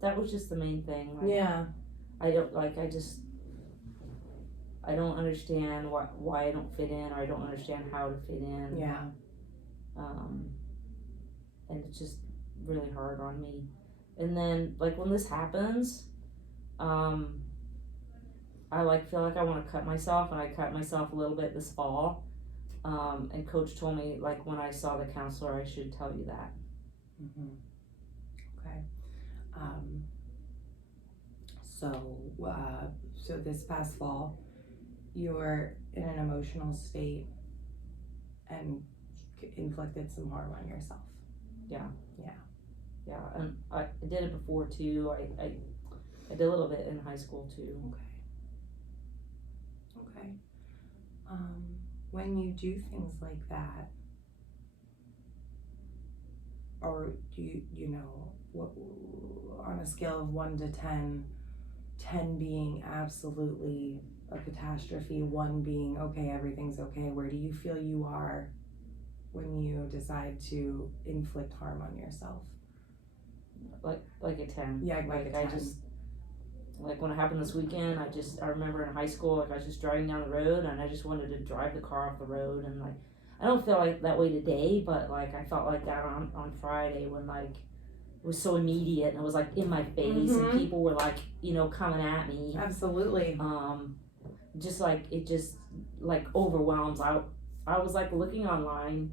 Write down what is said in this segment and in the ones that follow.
that was just the main thing. Like, Yeah. I don't like. I don't understand why I don't fit in, or I don't understand how to fit in. Yeah. And it's just really hard on me. And then like when this happens, I like feel like I want to cut myself, and I cut myself a little bit this fall. And coach told me like when I saw the counselor, I should tell you that. Mm-hmm. Okay. So this past fall, you were in an emotional state and inflicted some harm on yourself. Yeah. Yeah. Yeah, and I did it before too. I did a little bit in high school too. Okay. When you do things like that, or do you know, what, on a scale of 1 to 10, 10 being absolutely a catastrophe, 1 being okay, everything's okay, where do you feel you are when you decide to inflict harm on yourself? Like a 10. Yeah, like a 10. I just, like when it happened this weekend, I remember in high school, like I was just driving down the road and I just wanted to drive the car off the road, and like I don't feel like that way today, but like I felt like that on Friday when like it was so immediate and it was like in my face and people were like, coming at me. Absolutely. Just like it just like overwhelms. I was like looking online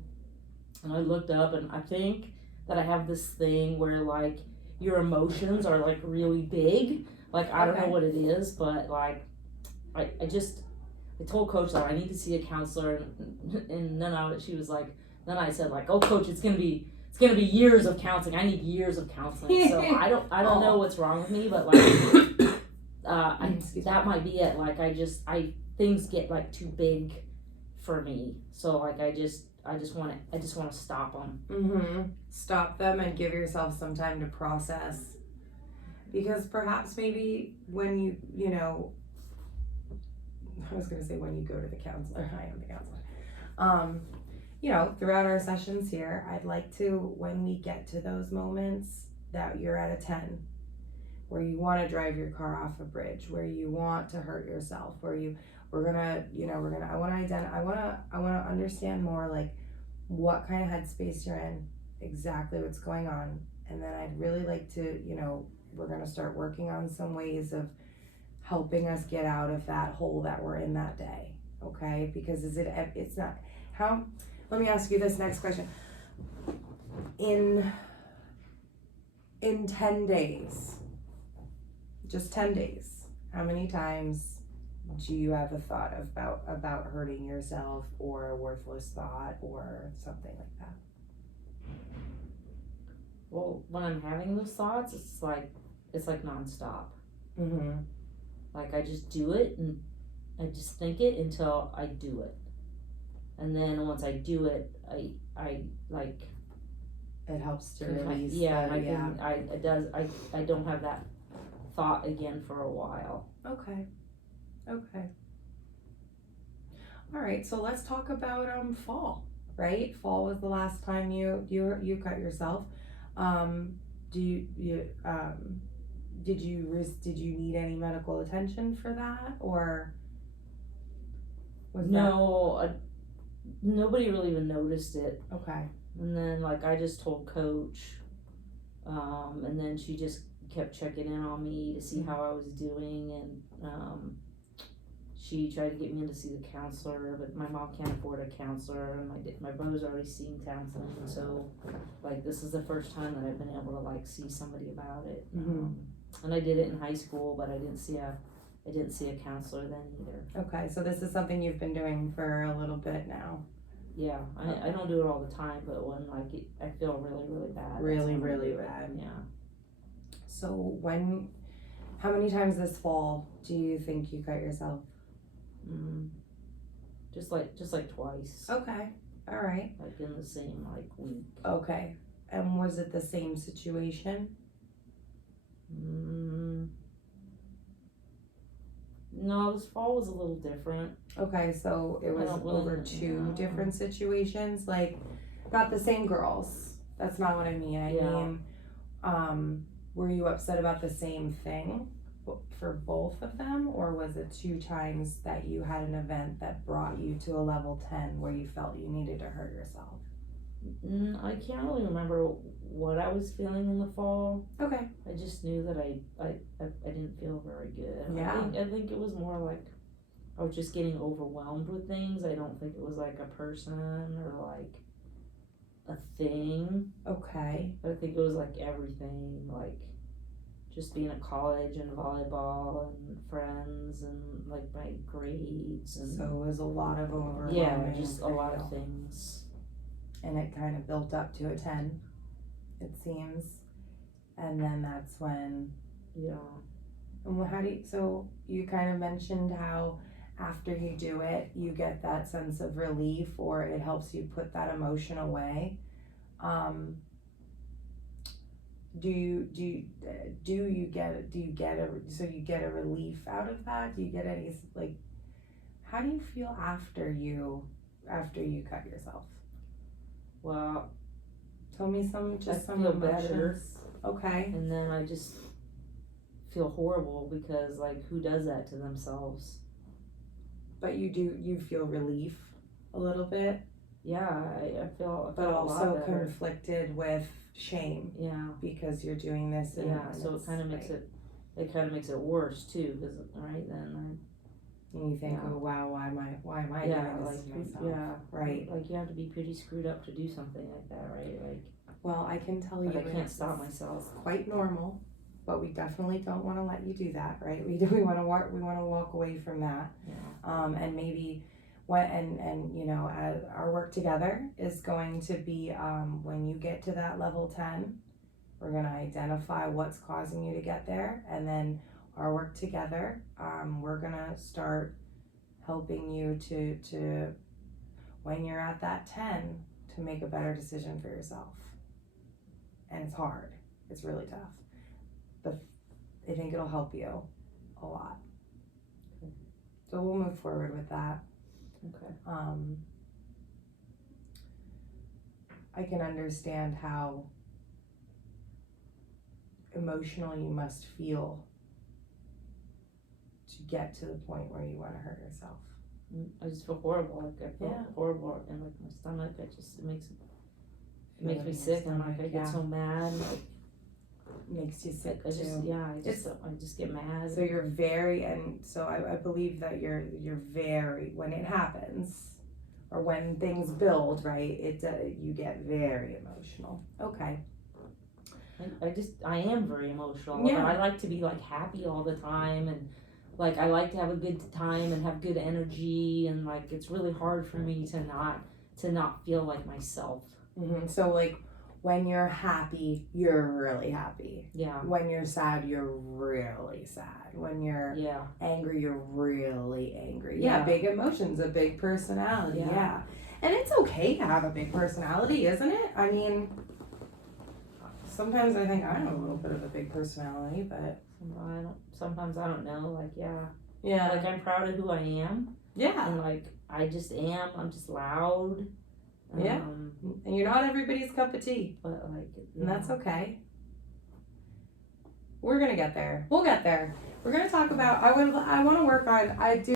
and I looked up, and I think that I have this thing where like your emotions are like really big. Like I don't know what it is, but like I told coach that I need to see a counselor, and then she was like, then I said like, oh coach, it's gonna be years of counseling. I need years of counseling. So I don't know what's wrong with me, but like that might be it. Like things get like too big for me. So like I just want to stop them. Mm-hmm. Stop them and give yourself some time to process. Because perhaps maybe when I was going to say when you go to the counselor, I am the counselor. Throughout our sessions here, I'd like to, when we get to those moments that you're at a 10, where you want to drive your car off a bridge, where you want to hurt yourself, where I want to understand more like what kind of headspace you're in, exactly what's going on. And then I'd really like to, we're going to start working on some ways of helping us get out of that hole that we're in that day. Okay? Because it's not, let me ask you this next question. In 10 days, just 10 days, how many times do you have a thought about hurting yourself, or a worthless thought or something like that? Well, when I'm having those thoughts, it's like nonstop. Mm-hmm. Like I just do it, and I just think it until I do it, and then once I do it, I like. It helps to release. I don't have that thought again for a while. Okay. All right. So let's talk about fall. Right. Fall was the last time you cut yourself. Did you need any medical attention for that, or was nobody really even noticed it. Okay. And then like I just told coach, and then she just kept checking in on me to see how I was doing, and she tried to get me in to see the counselor, but my mom can't afford a counselor, and my brother's already seen counseling, and so like this is the first time that I've been able to like see somebody about it. And I did it in high school, but I didn't see a counselor then either. Okay, so this is something you've been doing for a little bit now. Yeah, I don't do it all the time, but when like I feel really, really bad. Really bad. Yeah. So how many times this fall do you think you cut yourself? Just like twice. Okay, all right. Like in the same like week. Okay, and was it the same situation? No, this fall was a little different. Okay, so it was over 2 different situations, like not the same girls. That's not what I mean. I mean, Were you upset about the same thing for both of them, or was it 2 times that you had an event that brought you to a level 10 where you felt you needed to hurt yourself? I can't really remember what I was feeling in the fall. Okay. I just knew that I didn't feel very good. Yeah. I think it was more like I was just getting overwhelmed with things. I don't think it was like a person or like a thing. Okay. I think it was like everything, like just being at college and volleyball and friends and like my grades and So it was a lot of overwhelming. yeah, just a for lot you. of things. And it kind of built up to a 10, it seems. And then that's when, Yeah. and how do you, so you kind of mentioned how after you do it, you get that sense of relief, or it helps you put that emotion away. Do you get a relief out of that? Do you get any, like, how do you feel after you cut yourself? Well, Tell me some feel better. emotions. Okay. and then I just feel horrible because like who does that to themselves? But you feel relief a little bit, Yeah, I feel but a also lot better. conflicted with shame Yeah, because you're doing this. yeah. So it kind of makes it worse too, because right then And you think, Yeah. oh wow, why am I yeah, doing like this to myself? yeah, Right. like you have to be pretty screwed up to do something like that, right? Like, Well, I can tell you, but I can't it's stop myself. quite normal, but we definitely don't want to let you do that, right? We want to walk away from that. Yeah, And maybe and you know, our work together is going to be when you get to that level 10, we're going to identify what's causing you to get there, and then our work together, we're going to start helping you to when you're at that 10 to make a better decision for yourself. And it's hard, it's really tough, but I think it'll help you a lot. Okay. So we'll move forward with that. okay. I can understand how emotional you must feel to get to the point where you want to hurt yourself. I just feel horrible. Like I feel Yeah. horrible in like my stomach. It makes Feel it me in your sick, and like stomach, I get yeah. so mad. Like Makes you sick I just too. I just get mad. So you're very, and so I believe that you're very, when it happens or when things build, right, you get very emotional. Okay. I am very emotional. Yeah. But I like to be like happy all the time, and like I like to have a good time and have good energy, and like it's really hard for me to not feel like myself. So like when you're happy, you're really happy. Yeah. When you're sad, you're really sad. When you're Yeah. angry, you're really angry. Yeah. Big emotions, a big personality. Yeah. Yeah. And it's okay to have a big personality, isn't it? I mean, sometimes I think I have a little bit of a big personality, but Sometimes I don't know. Like yeah. like I'm proud of who I am, Yeah. and like I just am. I'm just loud. Yeah. And you're not everybody's cup of tea. But like, And that's okay. We're gonna get there. We'll get there. We're gonna talk about I want to work on I do